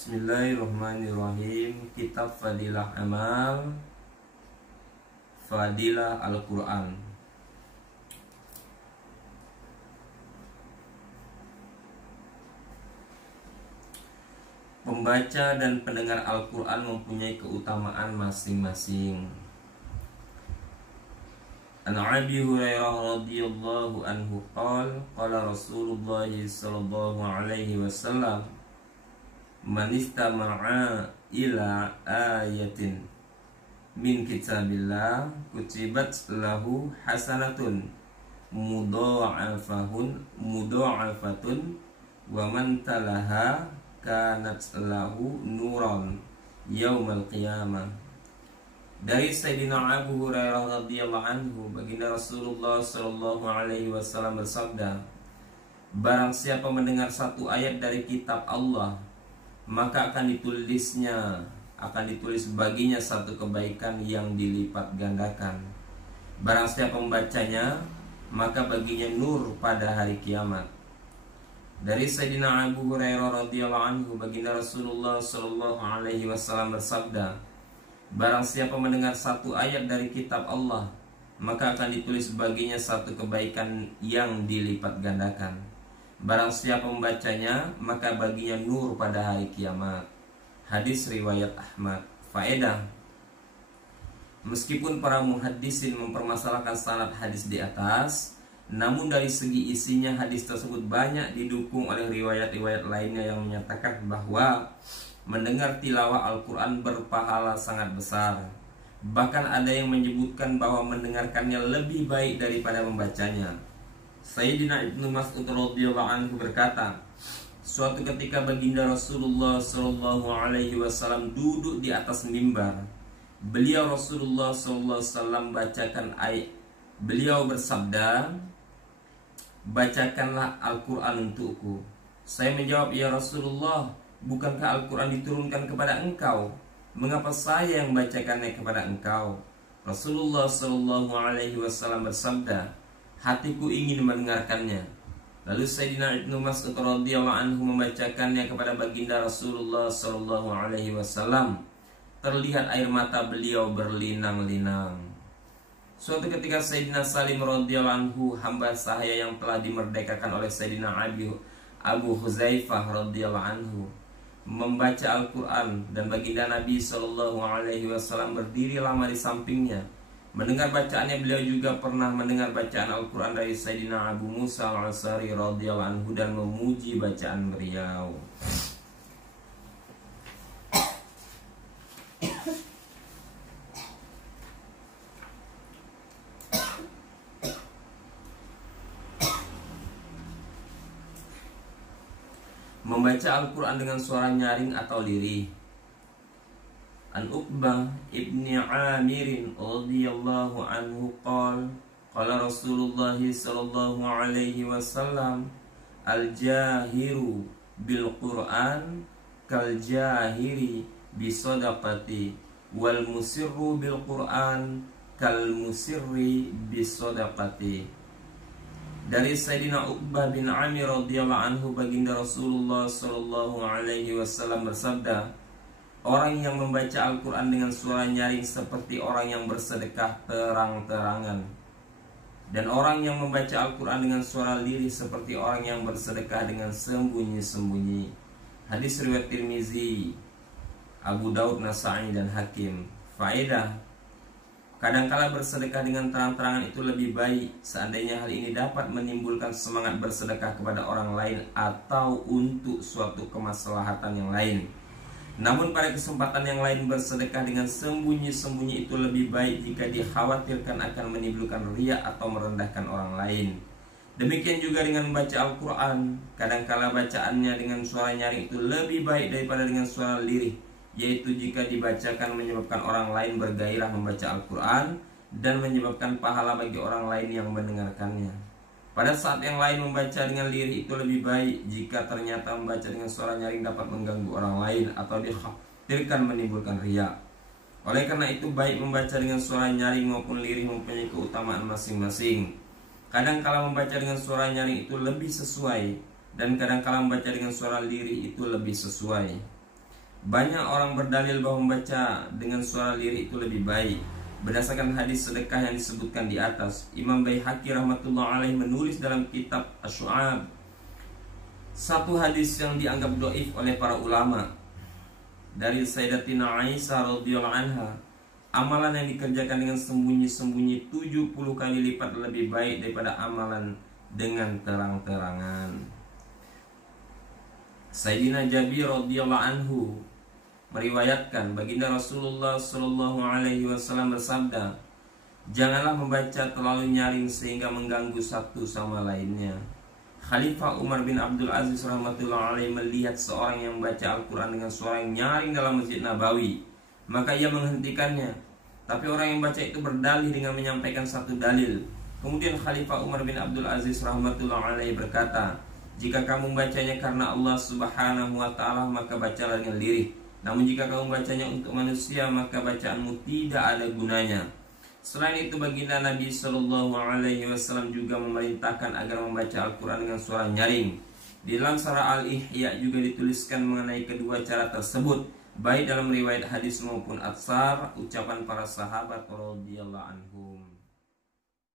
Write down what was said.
Bismillahirrahmanirrahim. Kitab Fadilah Amal, Fadilah Al-Quran. Pembaca dan pendengar Al-Quran mempunyai keutamaan masing-masing. An Abi Hurairah radhiyallahu anhu qala Rasulullah sallallahu alaihi wasallam, man istama'a ila ayatin min kitabillah kutibat lahu hasanatun mudha'afatun wa man talaha kanat lahu nuran yaumal qiyamah. Dari Sayyidina Abu Hurairah radhiyallahu anhu, baginda Rasulullah sallallahu alaihi wasallam bersabda, barang siapa mendengar satu ayat dari kitab Allah, maka akan ditulis baginya satu kebaikan yang dilipat gandakan. Barang siapa membacanya, maka baginya nur pada hari kiamat. Dari Sayyidina Abu Hurairah radhiyallahu anhu, baginda Rasulullah sallallahu alaihi wasallam bersabda, barang siapa mendengar satu ayat dari kitab Allah, maka akan ditulis baginya satu kebaikan yang dilipat gandakan. Barang siapa membacanya, maka baginya nur pada hari kiamat. Hadis riwayat Ahmad. Faedah: meskipun para muhaddisin mempermasalahkan sanad hadis di atas, namun dari segi isinya hadis tersebut banyak didukung oleh riwayat-riwayat lainnya yang menyatakan bahwa mendengar tilawah Al-Quran berpahala sangat besar. Bahkan ada yang menyebutkan bahwa mendengarkannya lebih baik daripada membacanya. Sayyidina Ibnu Mas'ud radhiyallahu anhu berkata, suatu ketika baginda Rasulullah sallallahu alaihi wasallam duduk di atas mimbar. Beliau Rasulullah sallallahu alaihi wasallam bacakan ayat. Beliau bersabda, bacakanlah Al-Quran untukku. Saya menjawab, ya Rasulullah, bukankah Al-Quran diturunkan kepada engkau? Mengapa saya yang bacakannya kepada engkau? Rasulullah sallallahu alaihi wasallam bersabda, hatiku ingin mendengarkannya. Lalu Sayyidina Ibnu Mas'ud radhiyallahu anhu membacakannya kepada baginda Rasulullah sallallahu alaihi wasallam. Terlihat air mata beliau berlinang-linang. Suatu ketika Sayyidina Salim radhiyallahu anhu, hamba sahaya yang telah dimerdekakan oleh Sayyidina Abu Huzaifah radhiyallahu anhu, membaca Al-Quran, dan baginda Nabi sallallahu alaihi wasallam berdiri lama di sampingnya. Mendengar bacaannya, beliau juga pernah mendengar bacaan Al-Quran dari Sayyidina Abu Musa Al-Asy'ari radhiyallahu anhu dan memuji bacaan beliau. Membaca Al-Quran dengan suara nyaring atau lirih. An Uqbah ibni Amirin radhiyallahu anhu qala Rasulullah sallallahu alaihi wasallam, al-jahiru bil Qur'an kal jahiri bi sadaqati wal musirru bil Qur'an kal musirri bi sadaqati. Dari Sayyidina Uqbah bin Amir radhiyallahu anhu, baginda Rasulullah sallallahu alaihi wasallam bersabda, orang yang membaca Al-Quran dengan suara nyaring seperti orang yang bersedekah terang-terangan, dan orang yang membaca Al-Quran dengan suara lirih seperti orang yang bersedekah dengan sembunyi-sembunyi. Hadis riwayat Tirmizi, Abu Daud, Nasa'i, dan Hakim. Faedah: kadangkala bersedekah dengan terang-terangan itu lebih baik, seandainya hal ini dapat menimbulkan semangat bersedekah kepada orang lain atau untuk suatu kemaslahatan yang lain. Namun pada kesempatan yang lain, bersedekah dengan sembunyi-sembunyi itu lebih baik jika dikhawatirkan akan menimbulkan riya atau merendahkan orang lain. Demikian juga dengan membaca Al-Quran, kadangkala bacaannya dengan suara nyaring itu lebih baik daripada dengan suara lirih, yaitu jika dibacakan menyebabkan orang lain bergairah membaca Al-Quran dan menyebabkan pahala bagi orang lain yang mendengarkannya. Pada saat yang lain, membaca dengan lirih itu lebih baik jika ternyata membaca dengan suara nyaring dapat mengganggu orang lain atau dikhawatirkan menimbulkan riya. Oleh karena itu, baik membaca dengan suara nyaring maupun lirih mempunyai keutamaan masing-masing. Kadang-kala membaca dengan suara nyaring itu lebih sesuai, dan kadang-kala membaca dengan suara lirih itu lebih sesuai. Banyak orang berdalil bahwa membaca dengan suara lirik itu lebih baik. Berdasarkan hadis sedekah yang disebutkan di atas, Imam Baihaqi rahmatullah alaih menulis dalam kitab Asy-Syu'ab satu hadis yang dianggap dhaif oleh para ulama dari Sayyidatina Aisyah radhiyallahu anha, amalan yang dikerjakan dengan sembunyi-sembunyi 70 kali lipat lebih baik daripada amalan dengan terang-terangan. Sayyidina Jabir radhiyallahu anhu meriwayatkan baginda Rasulullah sallallahu alaihi wasallam bersabda, "Janganlah membaca terlalu nyaring sehingga mengganggu satu sama lainnya." Khalifah Umar bin Abdul Aziz rahmatullah alaihi melihat seorang yang membaca Al-Quran dengan suara yang nyaring dalam Masjid Nabawi, maka ia menghentikannya. Tapi orang yang baca itu berdalih dengan menyampaikan satu dalil. Kemudian Khalifah Umar bin Abdul Aziz rahmatullah alaihi berkata, "Jika kamu membacanya karena Allah subhanahu wa ta'ala, maka bacalah dengan lirih. Namun jika kamu bacanya untuk manusia, maka bacaanmu tidak ada gunanya." Selain itu, baginda Nabi Shallallahu Alaihi Wasallam juga memerintahkan agar membaca Al-Quran dengan suara nyaring. Di dalam surah Al-Ihya juga dituliskan mengenai kedua cara tersebut, baik dalam riwayat hadis maupun atsar, ucapan para sahabat radhiyallahu anhum.